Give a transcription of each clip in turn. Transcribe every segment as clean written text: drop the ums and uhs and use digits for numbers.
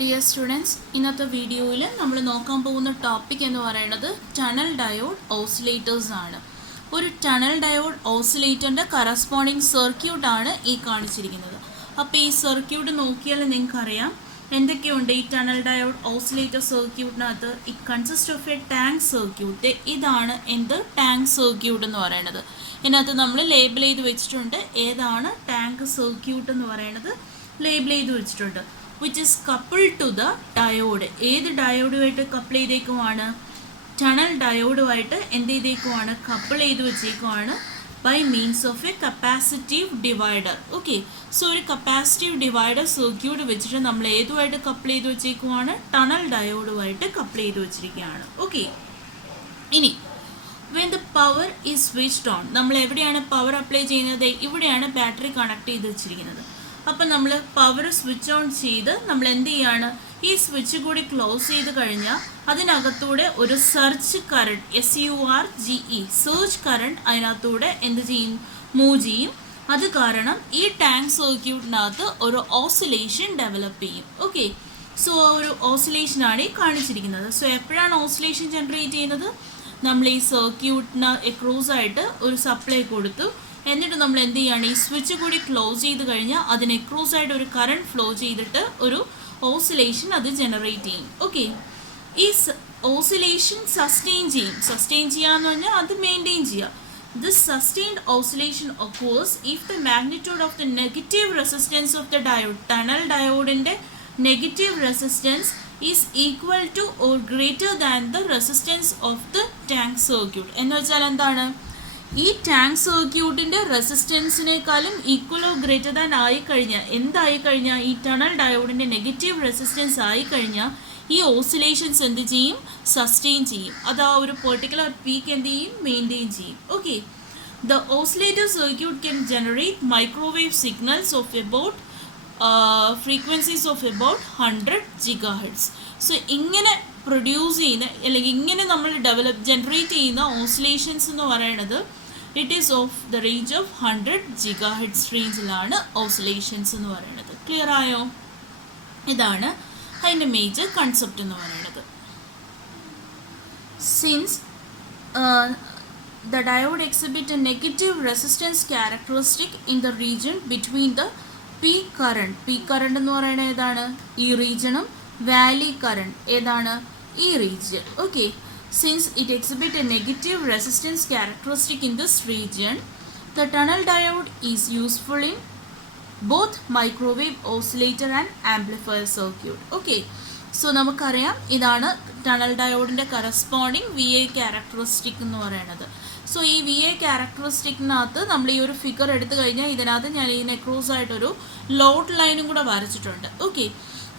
Dear students, ഇന്നത്തെ വീഡിയോയിൽ നമ്മൾ നോക്കാൻ പോകുന്ന ടോപ്പിക് എന്ന് പറയുന്നത് ടണൽ ഡയോഡ് ഓസിലേറ്റേഴ്സ് ആണ്. ഒരു ടണൽ ഡയോഡ് ഓസിലേറ്ററിൻ്റെ കറസ്പോണ്ടിങ് സർക്യൂട്ട് ആണ് ഈ കാണിച്ചിരിക്കുന്നത്. അപ്പോൾ ഈ സർക്യൂട്ട് നോക്കിയാൽ നിങ്ങൾക്കറിയാം എന്തൊക്കെയുണ്ട് ഈ ടണൽ ഡയോഡ് ഓസിലേറ്റർ സർക്യൂട്ടിനകത്ത്. It consist of a tank circuit. ഇതാണ് എന്ത് ടാങ്ക് സർക്യൂട്ട് എന്ന് പറയുന്നത്. ഇതിനകത്ത് നമ്മൾ ലേബിൾ ചെയ്ത് വെച്ചിട്ടുണ്ട് ഏതാണ് ടാങ്ക് സർക്യൂട്ട് എന്ന് പറയുന്നത്, ലേബിൾ ചെയ്ത് വെച്ചിട്ടുണ്ട്. which is coupled to the diode. ഏത് ഡയോഡുമായിട്ട് കപ്പിൾ ചെയ്തേക്കുവാണ്? ടണൽ ഡയോഡുമായിട്ട് എന്ത് ചെയ്തേക്കുവാണ്? കപ്പിൾ ചെയ്ത് വെച്ചേക്കുവാണ് by means of a capacitive divider. Okay, so ഒരു കപ്പാസിറ്റീവ് ഡിവൈഡർ സർക്യൂട്ട് വെച്ചിട്ട് നമ്മൾ ഏതുമായിട്ട് കപ്പിൾ ചെയ്ത് വെച്ചേക്കുവാണ്? ടണൽ ഡയോഡുമായിട്ട് കപ്പിൾ ചെയ്ത് വെച്ചിരിക്കുകയാണ്. ഓക്കെ, ഇനി when the power is switched on, നമ്മൾ എവിടെയാണ് പവർ അപ്ലൈ ചെയ്യുന്നത്? ഇവിടെയാണ് ബാറ്ററി കണക്ട് ചെയ്ത് വെച്ചിരിക്കുന്നത്. അപ്പം നമ്മൾ പവർ സ്വിച്ച് ഓൺ ചെയ്ത് നമ്മൾ എന്ത് ചെയ്യാണ്? ഈ സ്വിച്ച് കൂടി ക്ലോസ് ചെയ്ത് കഴിഞ്ഞാൽ അതിനകത്തൂടെ ഒരു surge current, SURGE, surge current അതിനകത്തൂടെ എന്ത് ചെയ്യും? മൂവ് ചെയ്യും. അത് കാരണം ഈ ടാങ്ക് സർക്യൂട്ടിനകത്ത് ഒരു ഓസിലേഷൻ ഡെവലപ്പ് ചെയ്യും. ഓക്കെ, സോ ഒരു ഓസിലേഷനാണ് ഈ കാണിച്ചിരിക്കുന്നത്. സോ എപ്പോഴാണ് ഓസിലേഷൻ ജനറേറ്റ് ചെയ്യുന്നത്? നമ്മൾ ഈ സർക്യൂട്ടിന് എക്രോസ് ആയിട്ട് ഒരു സപ്ലൈ കൊടുത്തു, എന്നിട്ട് നമ്മൾ എന്ത് ചെയ്യുകയാണ്? ഈ സ്വിച്ച് കൂടി ക്ലോസ് ചെയ്ത് കഴിഞ്ഞാൽ അതിന് എക്രോസ് ആയിട്ട് ഒരു കറണ്ട് ഫ്ലോ ചെയ്തിട്ട് ഒരു ഓസിലേഷൻ അത് ജനറേറ്റ് ചെയ്യും. ഓക്കെ, ഈ ഓസിലേഷൻ സസ്റ്റെയിൻ ചെയ്യും. സസ്റ്റെയിൻ ചെയ്യാന്ന് പറഞ്ഞാൽ അത് മെയിൻറ്റെയിൻ ചെയ്യുക. This sustained oscillation occurs if the magnitude of the negative resistance of the diode, tunnel diode negative resistance is equal to or greater than the resistance of the tank circuit. എന്ന് വെച്ചാൽ എന്താണ്? ഈ tank സർക്യൂട്ടിൻ്റെ റെസിസ്റ്റൻസിനേക്കാളും ഈക്വലോ greater than ആയിക്കഴിഞ്ഞാൽ, എന്തായി കഴിഞ്ഞാൽ ഈ tunnel ഡയോഡിൻ്റെ negative resistance ആയിക്കഴിഞ്ഞാൽ ഈ ഓസിലേഷൻസ് എന്ത് ചെയ്യും? സസ്റ്റെയിൻ ചെയ്യും. അത് ആ ഒരു പെർട്ടിക്കുലർ പീക്ക് എന്ത് ചെയ്യും? മെയിൻറ്റെയിൻ ചെയ്യും. Okay, the oscillator circuit can generate microwave signals of about frequencies of about 100 GHz. So ഇങ്ങനെ പ്രൊഡ്യൂസ് ചെയ്യുന്ന അല്ലെങ്കിൽ ഇങ്ങനെ നമ്മൾ ജനറേറ്റ് ചെയ്യുന്ന ഓസിലേഷൻസ് എന്ന് പറയുന്നത് it is of the range of 100 GHz റേഞ്ചിലാണ് ഓസിലേഷൻസ് എന്ന് പറയുന്നത്. ക്ലിയർ ആയോ? ഇതാണ് അതിൻ്റെ മേജർ കൺസെപ്റ്റ് എന്ന് പറയുന്നത്. Since the diode exhibit A negative resistance characteristic in the region between the peak current. Peak current എന്ന് പറയുന്നത് ഏതാണ്? ഈ റീജിയണും വാലി കറണ്ട് ഏതാണ്? ഈ region. Okay, since it exhibit A negative resistance characteristic in this region, the tunnel diode is useful in both microwave oscillator and amplifier circuit. Okay, so നമുക്കറിയാം ഇതാണ് tunnel ഡയോഡിൻ്റെ corresponding VA characteristic എന്ന് പറയുന്നത്. So ഈ VA ക്യാരക്ടറിസ്റ്റിക്കിനകത്ത് നമ്മൾ ഈ ഒരു figure എടുത്തു കഴിഞ്ഞാൽ ഇതിനകത്ത് ഞാൻ ഈ നെക്രോസ് ആയിട്ടൊരു ലോഡ് ലൈനും കൂടെ വരച്ചിട്ടുണ്ട്. ഓക്കെ,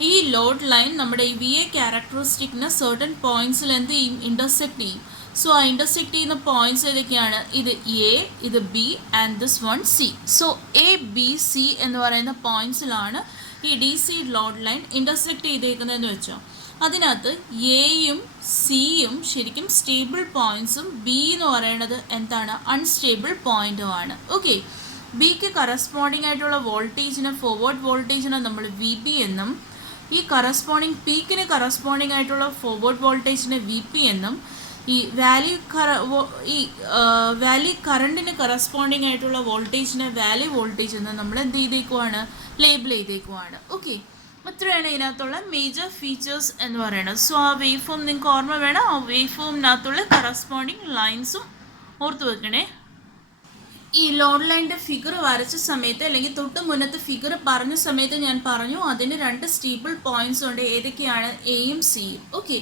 ഈ ലോഡ് ലൈൻ നമ്മുടെ ഈ VA ക്യാരക്ടറിസ്റ്റിക്കിന് സർട്ടൻ പോയിന്റ്സിൽ എന്ത് ചെയ്യും? ഇൻ്റർസെക്ട് ചെയ്യും. സോ ആ ഇൻ്റർസെക്ട് ചെയ്യുന്ന പോയിന്റ്സ് ഏതൊക്കെയാണ്? ഇത് A, ഇത് B and this one C. So ABC എന്ന് പറയുന്ന പോയിന്റ്സിലാണ് ഈ DC ലോഡ് ലൈൻ ഇൻ്റർസെക്ട് ചെയ്തേക്കുന്നതെന്ന് വെച്ചോ. അതിനകത്ത് എയും സിയും ശരിക്കും സ്റ്റേബിൾ പോയിന്റ്സും B എന്ന് പറയുന്നത് എന്താണ്? അൺസ്റ്റേബിൾ പോയിന്റുമാണ്. ഓക്കെ, ബിക്ക് കറസ്പോണ്ടിങ് ആയിട്ടുള്ള വോൾട്ടേജിന്, ഫോർവേഡ് വോൾട്ടേജിന് നമ്മൾ VB എന്നും, ഈ കറസ്പോണ്ടിങ് പീക്കിന് കറസ്പോണ്ടിങ് ആയിട്ടുള്ള ഫോർവേഡ് വോൾട്ടേജിന് VP എന്നും, ഈ വാലി കറണ്ടിന് കറസ്പോണ്ടിങ് ആയിട്ടുള്ള വോൾട്ടേജിന് വാലി വോൾട്ടേജ് എന്ന് നമ്മൾ എന്ത് ചെയ്തേക്കുവാണ്? ലേബിൾ ചെയ്തേക്കുവാണ്. ഓക്കെ, അത്രയാണ് ഇതിനകത്തുള്ള മേജർ ഫീച്ചേഴ്സ് എന്ന് പറയുന്നത്. സോ ആ വേവ് ഫോം നിങ്ങൾക്ക് ഓർമ്മ വേണം. ആ വേവ് ഫോമിനകത്തുള്ള കറസ്പോണ്ടിങ് ലൈൻസും ഓർത്ത് വെക്കണേ. ഈ ലോഡ് ലൈനിൻ്റെ ഫിഗർ വരച്ച സമയത്ത് അല്ലെങ്കിൽ തൊട്ട് മുന്നത്തെ ഫിഗർ പറഞ്ഞ സമയത്ത് ഞാൻ പറഞ്ഞു അതിന് 2 സ്റ്റേബിൾ പോയിന്റ്സ് ഉണ്ട്. ഏതൊക്കെയാണ്? എയും സിയും. ഓക്കെ,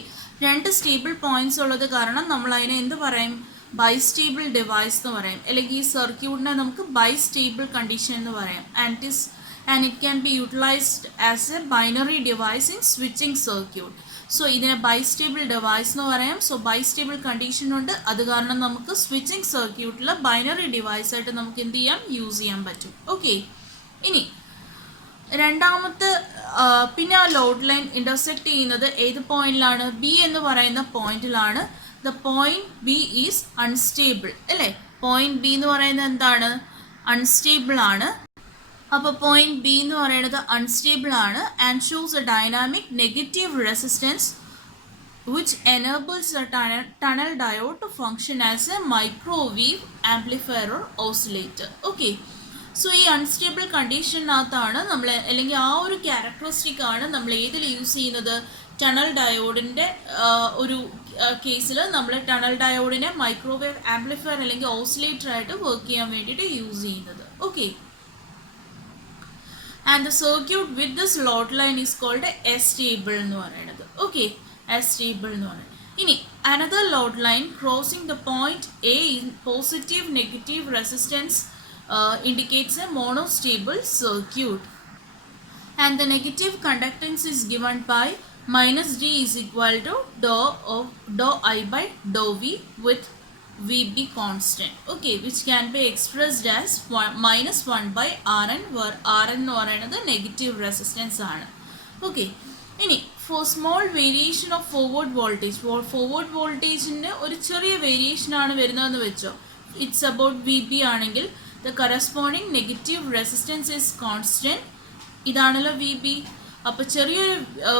2 സ്റ്റേബിൾ പോയിന്റ്സ് ഉള്ളത് കാരണം നമ്മൾ അതിനെ എന്ത് പറയും? ബൈസ്റ്റേബിൾ ഡിവൈസ് എന്ന് പറയും. അല്ലെങ്കിൽ ഈ സർക്യൂട്ടിനെ നമുക്ക് ബൈസ്റ്റേബിൾ കണ്ടീഷൻ എന്ന് പറയാം. And it can be utilised as A binary device in switching circuit. So ഇതിനെ ബൈസ്റ്റേബിൾ ഡിവൈസ് എന്ന് പറയാം. സോ ബൈസ്റ്റേബിൾ കണ്ടീഷൻ ഉണ്ട്. അത് കാരണം നമുക്ക് സ്വിച്ചിങ് സർക്യൂട്ടിൽ ബൈനറി ഡിവൈസ് ആയിട്ട് നമുക്ക് എന്ത് ചെയ്യാം? യൂസ് ചെയ്യാൻ പറ്റും. ഓക്കെ, ഇനി രണ്ടാമത്തെ പിന്നെ ആ ലോഡ് ലൈൻ ഇൻ്റർസെക്ട് ചെയ്യുന്നത് ഏത് പോയിന്റിലാണ്? B എന്ന് പറയുന്ന പോയിന്റിലാണ്. The point B is unstable അല്ലേ? പോയിന്റ് B എന്ന് പറയുന്നത് എന്താണ്? അൺസ്റ്റേബിൾ ആണ്. അപ്പോൾ പോയിന്റ് ബി എന്ന് പറയുന്നത് അൺസ്റ്റേബിൾ ആണ് and shows A dynamic negative resistance which enables a tunnel diode to function as a microwave amplifier or oscillator. Okay. So ഈ അൺസ്റ്റേബിൾ കണ്ടീഷനകത്താണ് നമ്മൾ അല്ലെങ്കിൽ ആ ഒരു ക്യാരക്ടറിസ്റ്റിക് ആണ് നമ്മൾ ഏതിൽ യൂസ് ചെയ്യുന്നത് ടണൽ ഡയോഡിൻ്റെ ഒരു കേസിൽ നമ്മൾ ടണൽ ഡയോഡിനെ മൈക്രോവേവ് ആംപ്ലിഫയർ അല്ലെങ്കിൽ ഓസിലേറ്റർ ആയിട്ട് വർക്ക് ചെയ്യാൻ വേണ്ടിയിട്ട് യൂസ് ചെയ്യുന്നത്. Okay. And the circuit with this load line is called astable എന്ന് പറയുന്നത്. ഓക്കെ, എസ്റ്റേബിൾ എന്ന് പറയുന്നത്. ഇനി another load line crossing the point A in positive negative resistance indicates a monostable circuit, and the negative conductance is given by minus d is equal to dou I by dou v with Vb constant. Okay, which can be expressed as minus 1 by Rn, where Rn എന്ന് പറയുന്നത് negative resistance ആണ്. Okay. ഇനി for small variation of forward വോൾട്ടേജിൻ്റെ ഒരു ചെറിയ variation ആണ് വരുന്നതെന്ന് വെച്ചോ. ഇറ്റ്സ് അബൌട്ട് വി ബി ആണെങ്കിൽ the corresponding negative resistance is constant. ഇതാണല്ലോ വി ബി. അപ്പോൾ ചെറിയൊരു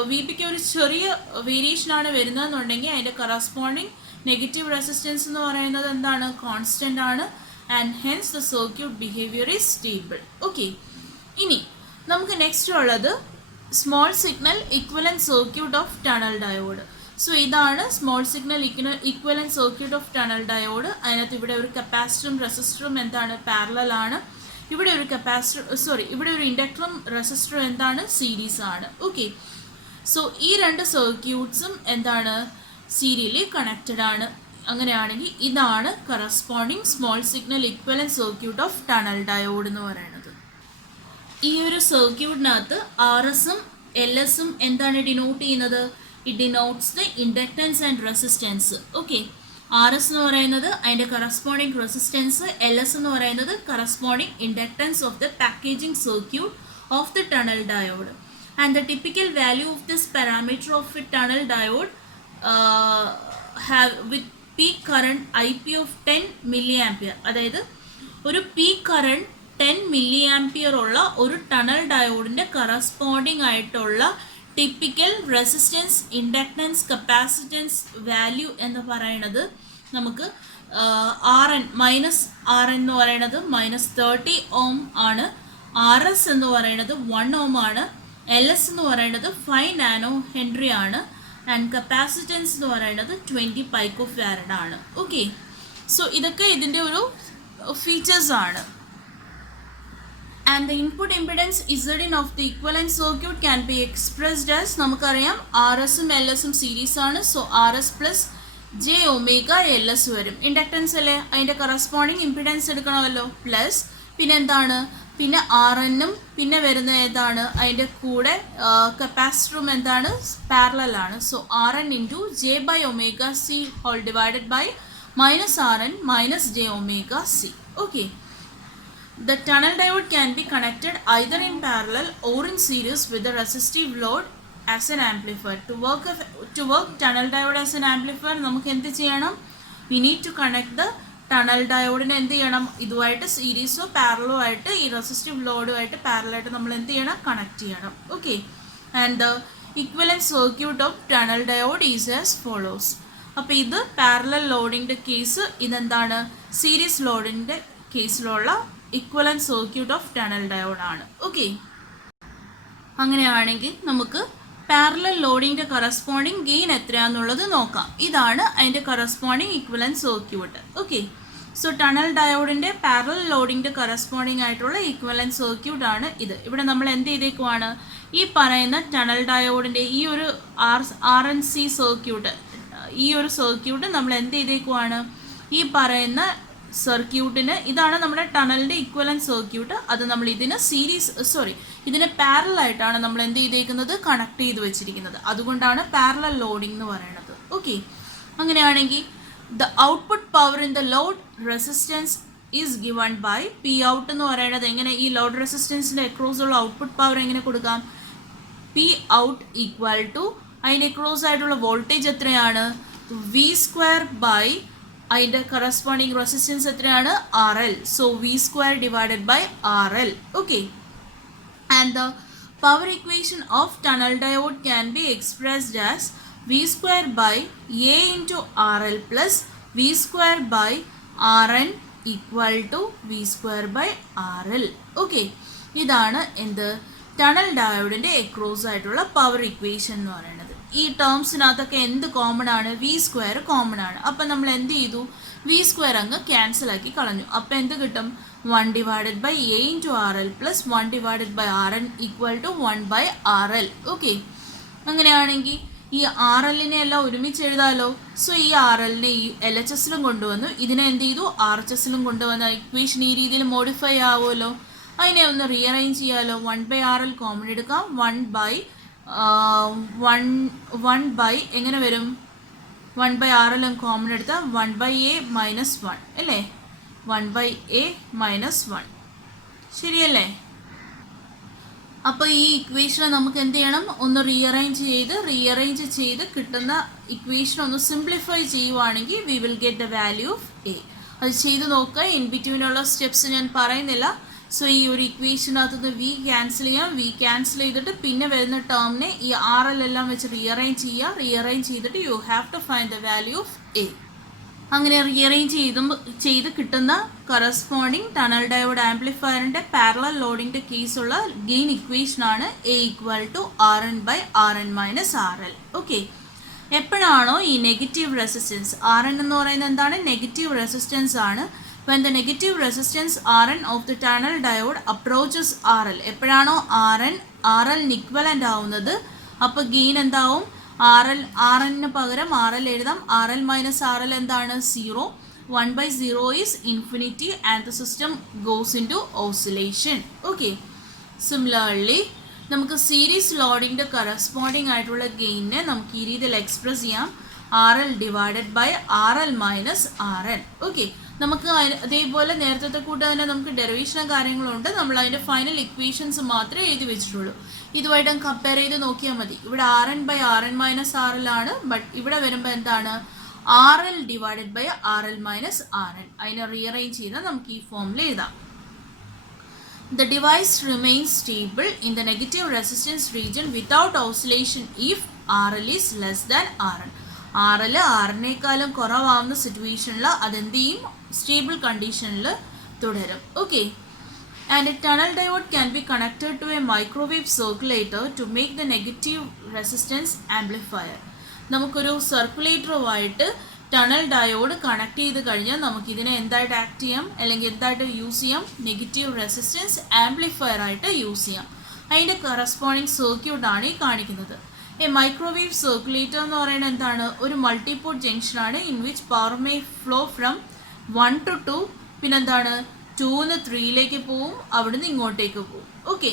വി ബിക്ക് ഒരു ചെറിയ വേരിയേഷൻ ആണ് വരുന്നതെന്നുണ്ടെങ്കിൽ അതിൻ്റെ കറസ്പോണ്ടിങ് നെഗറ്റീവ് റെസിസ്റ്റൻസ് എന്ന് പറയുന്നത് എന്താണ്? കോൺസ്റ്റൻ്റ് ആണ്. And hence the circuit behaviour is stable. Okay. ഇനി നമുക്ക് നെക്സ്റ്റ് ഉള്ളത് small signal equivalent circuit of tunnel diode. So ഇതാണ് small signal equivalent circuit of tunnel diode. അതിനകത്ത് ഇവിടെ ഒരു കപ്പാസിറ്ററും റെസിസ്റ്ററും എന്താണ്? പാരലൽ ആണ്. ഇവിടെ ഒരു ഇൻഡക്ടറും റെസിസ്റ്ററും എന്താണ്? സീരീസ് ആണ്. ഓക്കെ. സോ ഈ രണ്ട് സർക്യൂട്ട്സും എന്താണ്? സീരിയലി കണക്റ്റഡ് ആണ്. അങ്ങനെയാണെങ്കിൽ ഇതാണ് corresponding small signal equivalent circuit of tunnel diode എന്ന് പറയുന്നത്. ഈ ഒരു സർക്യൂട്ടിനകത്ത് ആർ എസും എൽ എസും എന്താണ് ഡിനോട്ട് ചെയ്യുന്നത്? It denotes the inductance and resistance. Okay. RS എന്ന് പറയുന്നത് അതിൻ്റെ കറസ്പോണ്ടിങ് റെസിസ്റ്റൻസ്, എൽ എസ് എന്ന് പറയുന്നത് corresponding inductance of the packaging circuit of the tunnel diode. And the typical value of this parameter of A tunnel diode have with peak current I P of 10 milli ampere. അതായത് ഒരു peak current 10 milli ampere ഉള്ള ഒരു tunnel ഡയോഡിൻ്റെ corresponding ആയിട്ടുള്ള typical resistance, inductance, capacitance value എന്ന് പറയുന്നത് നമുക്ക് RN എന്ന് പറയുന്നത് -30 ഓം ആണ്. RS എന്ന് പറയുന്നത് 1 ഓം ആണ്. LS എന്ന് പറയുന്നത് 5 നാനോ ഹെൻറി ആണ്. ആൻഡ് കപ്പാസിറ്റൻസ് എന്ന് പറയുന്നത് 20 പൈക്കോ ഫാരഡ് ആണ്. ഓക്കെ. സോ ഇതൊക്കെ ഇതിൻ്റെ ഒരു ഫീച്ചേഴ്സ് ആണ്. And the input impedance Zin of the equivalent circuit can be expressed as നമുക്കറിയാം RSഉം LSഉം സീരീസ് ആണ്. So RS plus J omega LS വരും. ഇൻഡക്റ്റൻസ് അല്ലേ, അതിൻ്റെ കറസ്പോണ്ടിങ് ഇമ്പിഡൻസ് എടുക്കണമല്ലോ. പ്ലസ് പിന്നെ എന്താണ്? പിന്നെ RNഉം പിന്നെ വരുന്ന ഏതാണ്? അതിൻ്റെ കൂടെ കപ്പാസിറ്ററും എന്താണ്? പാരലൽ ആണ്. So RN into J by omega C whole divided by -RN minus J omega C. Okay. The tunnel diode can be connected either in parallel or in series with the resistive load as an amplifier. To work tunnel diode as an amplifier, നമുക്ക് എന്ത് ചെയ്യണം? We need to connect the tunnel diode നെ എന്ത് ചെയ്യണം? ഇതുമായിട്ട് സീരീസോ പാരലോ ആയിട്ട് ഈ resistive ലോഡുമായിട്ട് പാരലായിട്ട് നമ്മൾ എന്ത് ചെയ്യണം? കണക്ട് ചെയ്യണം. Okay. And the equivalent circuit of tunnel diode is as follows. അപ്പോൾ ഇത് പാരലൽ ലോഡിൻ്റെ കേസ്, ഇതെന്താണ്? സീരീസ് ലോഡിൻ്റെ കേസിലുള്ള equivalent circuit of tunnel diode ആണ്. ഓക്കെ. അങ്ങനെയാണെങ്കിൽ നമുക്ക് പാരലൽ ലോഡിൻ്റെ കറസ്പോണ്ടിങ് ഗെയിൻ എത്രയാണെന്നുള്ളത് നോക്കാം. ഇതാണ് അതിൻ്റെ corresponding equivalent circuit. Okay. So tunnel ഡയോഡിൻ്റെ പാരലൽ ലോഡിൻ്റെ കറസ്പോണ്ടിങ് ആയിട്ടുള്ള ഇക്വലൻറ്റ് സർക്യൂട്ട് ആണ് ഇത്. ഇവിടെ നമ്മൾ എന്ത് ചെയ്തേക്കുവാണ്? ഈ പറയുന്ന ടണൽ ഡയോഡിൻ്റെ ഈ ഒരു RNC സർക്യൂട്ട്, ഈ ഒരു സർക്യൂട്ട് നമ്മൾ എന്ത് ചെയ്തേക്കുവാണ്? ഈ പറയുന്ന സർക്യൂട്ടിന് ഇതാണ് നമ്മുടെ ടണലിൻ്റെ ഇക്വലൻറ്റ് സർക്യൂട്ട്. അത് നമ്മൾ ഇതിന് ഇതിന് പാരലായിട്ടാണ് നമ്മൾ എന്ത് ചെയ്തേക്കുന്നത്? കണക്ട് ചെയ്ത് വെച്ചിരിക്കുന്നത്. അതുകൊണ്ടാണ് പാരലൽ ലോഡിംഗ് എന്ന് പറയുന്നത്. ഓക്കെ. അങ്ങനെയാണെങ്കിൽ the output power in the load resistance is given by P out എന്ന് പറയുന്നത് എങ്ങനെ? ഈ ലോഡ് റെസിസ്റ്റൻസിൻ്റെ അക്രോസ് ഉള്ള ഔട്ട്പുട്ട് പവർ എങ്ങനെ കൊടുക്കാം? പി ഔട്ട് ഈക്വൽ ടു അതിൻ്റെ അക്രോസ് ആയിട്ടുള്ള വോൾട്ടേജ് എത്രയാണ്? V² ബൈ അതിൻ്റെ കറസ്പോണ്ടിങ് റെസിസ്റ്റൻസ് എത്രയാണ്? RL. So V² divided by RL. Okay. and the power equation of tunnel diode can be expressed as V square by A into RL plus V square by RN equal to V square by RL. Okay, ഇതാണ് എന്ത് tunnel ഡയോഡിൻ്റെ across ആയിട്ടുള്ള power equation എന്ന് പറയുന്നത്. ഈ ടേംസിനകത്തൊക്കെ എന്ത് common ആണ്? V square common ആണ്. അപ്പം നമ്മൾ എന്ത് ചെയ്തു? വി സ്ക്വയർ അങ്ങ് ക്യാൻസൽ ആക്കി കളഞ്ഞു. അപ്പം എന്ത് കിട്ടും? 1 divided by A into R L plus 1 divided by R N equal to 1 by R L. Okay, അങ്ങനെയാണെങ്കിൽ ഈ ആർ എല്ലിനെ എല്ലാം ഒരുമിച്ച് എഴുതാമല്ലോ. സോ ഈ ആർ എല്ലിനെ ഈ എൽ എച്ച് എസിലും കൊണ്ടുവന്നു, ഇതിനെ എന്ത് ചെയ്തു? ആർ എച്ച് എസിലും കൊണ്ടുവന്ന ഇക്വേഷൻ ഈ രീതിയിൽ മോഡിഫൈ ആവുമല്ലോ. അതിനെ ഒന്ന് റീഅറേഞ്ച് ചെയ്യാമല്ലോ. 1 ബൈ ആർ എൽ കോമൺ എടുക്കാം. 1 ബൈ എങ്ങനെ വരും? 1 ബൈ ആർ എൽ കോമൺ എടുത്താൽ 1 ബൈ എ മൈനസ് 1 അല്ലേ? 1 ബൈ എ മൈനസ് 1 ശരിയല്ലേ? അപ്പോൾ ഈ ഇക്വേഷനെ നമുക്ക് എന്ത് ചെയ്യണം? ഒന്ന് റീഅറേഞ്ച് ചെയ്ത് കിട്ടുന്ന ഇക്വേഷൻ ഒന്ന് സിംപ്ലിഫൈ ചെയ്യുവാണെങ്കിൽ we will get the value of A. അത് ചെയ്ത് നോക്കുക. ഇൻ ബിറ്റ്വീനുള്ള സ്റ്റെപ്സ് ഞാൻ പറയുന്നില്ല. സോ ഈ ഒരു ഇക്വേഷനകത്തുനിന്ന് വി ക്യാൻസൽ ചെയ്യാം. വി ക്യാൻസൽ ചെയ്തിട്ട് പിന്നെ വരുന്ന ടേമിനെ ഈ ആർ എൽ എല്ലാം വെച്ച് റീഅറേഞ്ച് ചെയ്തിട്ട് you have to find the value of A. അങ്ങനെ റീഅറേഞ്ച് ചെയ്ത് കിട്ടുന്ന കറസ്പോണ്ടിങ് ടണൽ ഡയോഡ് ആംപ്ലിഫയറിൻ്റെ പാരലൽ ലോഡിൻ്റെ കേസുള്ള ഗെയിൻ ഇക്വേഷനാണ് A equal to R N by R N minus R L. Okay, എപ്പോഴാണോ ഈ നെഗറ്റീവ് റെസിസ്റ്റൻസ്, ആർ എൻ എന്ന് പറയുന്നത് എന്താണ്? നെഗറ്റീവ് റെസിസ്റ്റൻസ് ആണ്. when the negative resistance Rn of the tunnel diode approaches RL, എപ്പോഴാണോ RL ഇക്വലൻ്റ് ആവുന്നത് അപ്പോൾ gain എന്താവും? RNന് പകരം RL എഴുതാം. RL മൈനസ് RL എന്താണ്? 0. 1 by 0 is infinity and the system goes into oscillation. Okay, similarly നമുക്ക് series ലോഡിൻ്റെ കറസ്പോണ്ടിങ് ആയിട്ടുള്ള ഗെയിനിനെ നമുക്ക് ഈ രീതിയിൽ എക്സ്പ്രസ് ചെയ്യാം. RL divided by RL minus RN. Okay, നമുക്ക് അതേപോലെ നേരത്തെ കൂടെ തന്നെ നമുക്ക് ഡെറിവേഷനും കാര്യങ്ങളുണ്ട്. നമ്മൾ അതിൻ്റെ ഫൈനൽ ഇക്വേഷൻസ് മാത്രമേ എഴുതി വെച്ചിട്ടുള്ളൂ. ഇതുമായിട്ട് കമ്പയർ ചെയ്ത് നോക്കിയാൽ മതി. ഇവിടെ RN by RN minus RL ആണ്. ബട്ട് ഇവിടെ വരുമ്പോൾ എന്താണ്? RL divided by RL minus RN. അതിനെ റീഅറേഞ്ച് ചെയ്താൽ നമുക്ക് ഈ ഫോമിൽ എഴുതാം. The device remains stable in the negative resistance region without oscillation if RL is less than RN. RL RNേക്കാളും കുറവാകുന്ന സിറ്റുവേഷനിൽ അതെന്ത് ചെയ്യും? സ്റ്റേബിൾ കണ്ടീഷനിൽ തുടരും. Okay, and a tunnel diode can be connected to a microwave circulator to make the negative resistance amplifier. നമുക്കൊരു സർക്കുലേറ്ററുമായിട്ട് tunnel diode connect ചെയ്ത് കഴിഞ്ഞാൽ നമുക്കിതിനെ എന്തായിട്ട് ആക്ട് ചെയ്യാം, അല്ലെങ്കിൽ എന്തായിട്ട് യൂസ് ചെയ്യാം? നെഗറ്റീവ് റെസിസ്റ്റൻസ് ആംപ്ലിഫയർ ആയിട്ട് യൂസ് ചെയ്യാം. അതിൻ്റെ കറസ്പോണ്ടിങ് സർക്യൂട്ടാണ് ഈ കാണിക്കുന്നത്. എ മൈക്രോവേവ് സർക്കുലേറ്റർ എന്ന് പറയുന്നത് എന്താണ്? ഒരു മൾട്ടിപോർട്ട് ജംഗ്ഷനാണ് in which power may flow from 1 to 2, പിന്നെന്താണ്? 2 3 പോവും, അവിടുന്ന് ഇങ്ങോട്ടേക്ക് പോവും. ഓക്കെ,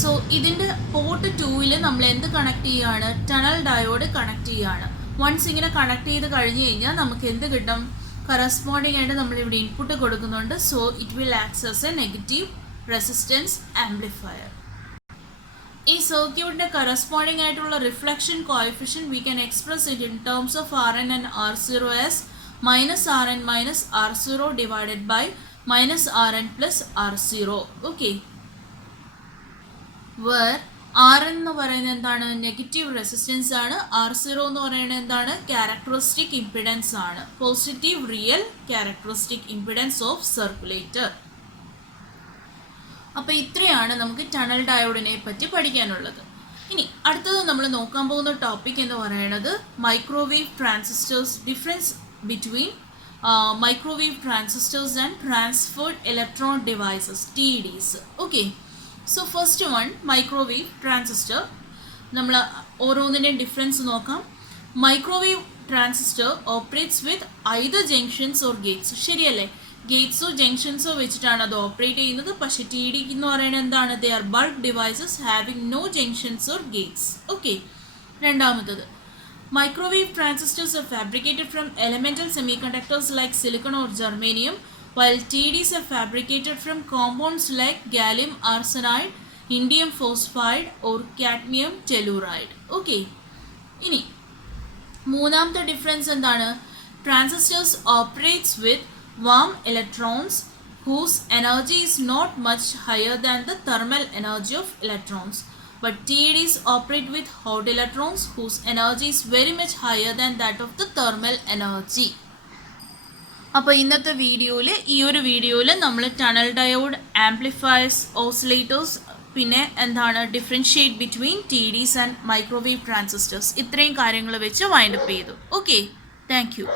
സോ ഇതിൻ്റെ പോർട്ട് 2 നമ്മൾ എന്ത് കണക്ട് ചെയ്യുകയാണ്? ടണൽ ഡയോഡ് കണക്ട് ചെയ്യുകയാണ്. വൺസ് ഇങ്ങനെ കണക്ട് ചെയ്ത് കഴിഞ്ഞ് കഴിഞ്ഞാൽ നമുക്ക് എന്ത് കിട്ടും? കറസ്പോണ്ടിങ് ആയിട്ട് നമ്മളിവിടെ ഇൻപുട്ട് കൊടുക്കുന്നുണ്ട്. So it will act as A negative resistance amplifier. ഈ സർക്യൂട്ടിൻ്റെ കറസ്പോണ്ടിങ് ആയിട്ടുള്ള reflection coefficient we can express it in terms of RN and R0 as minus RN minus R0 divided by minus RN plus R0. Okay, where RN എന്ന് പറയുന്നത് എന്താണ്? Negative resistance ആണ്. R0 എന്ന് പറയുന്നത് എന്താണ്? Characteristic impedance ആണ്. Positive real characteristic impedance of circulator. അപ്പോൾ ഇത്രയാണ് നമുക്ക് ടണൽ ഡയോഡിനെ പറ്റി പഠിക്കാനുള്ളത്. ഇനി അടുത്തത് നമ്മൾ നോക്കാൻ പോകുന്ന ടോപ്പിക് എന്ന് പറയുന്നത് microwave transistors, difference between microwave transistors and transferred electron devices, TDs. Okay, so first one microwave transistor. നമ്മൾ ഓരോന്നിൻ്റെയും ഡിഫറൻസ് നോക്കാം. Microwave transistor operates with either junctions or Gates. ശരിയല്ലേ? ഗേറ്റ്സോ ജംഗ്ഷൻസോ വെച്ചിട്ടാണ് അത് ഓപ്പറേറ്റ് ചെയ്യുന്നത്. പക്ഷേ TD എന്ന് പറയുന്നത് എന്താണ്? They are bulk devices having no junctions or gates. Okay, രണ്ടാമത്തത് microwave transistors are fabricated from elemental semiconductors like silicon or germanium, while TDs are fabricated from compounds like gallium arsenide, indium phosphide or cadmium telluride. Okay, ഇനി മൂന്നാമത്തെ difference എന്താണ്? Transistors operates with warm electrons whose energy is not much higher than the thermal energy of electrons. But TEDs operate with hot electrons whose energy is very much higher than that of the thermal energy. അപ്പോൾ ഇന്നത്തെ വീഡിയോയിൽ നമ്മൾ tunnel diode, amplifiers, oscillators, പിന്നെ എന്താണ് differentiate between TEDs and microwave transistors, ഇത്രയും കാര്യങ്ങൾ വെച്ച് wind up ചെയ്തു. Okay, thank you.